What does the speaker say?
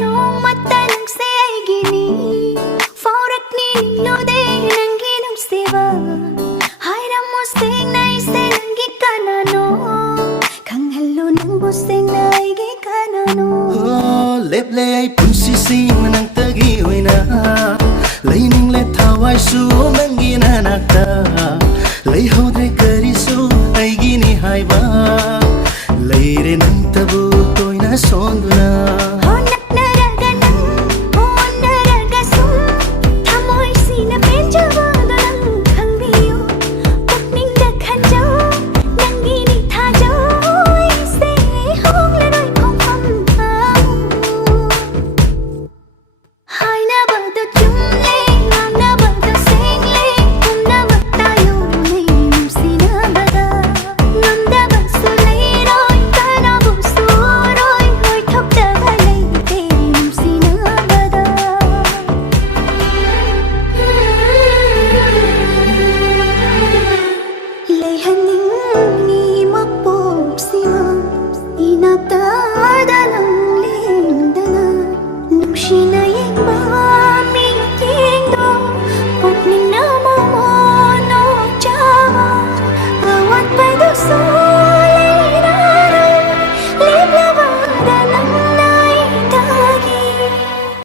nung mata ng say gini Faurak ni lode nangi nung seva Haira mo sing na ise nangi kanano Kang hello nung busing na igi kanano Leple ay punsi sing nang tagi na Laining le thawai su nangi nanakta Lai hodre kari su ay gini haiba Laire nang tabu toy na sonduna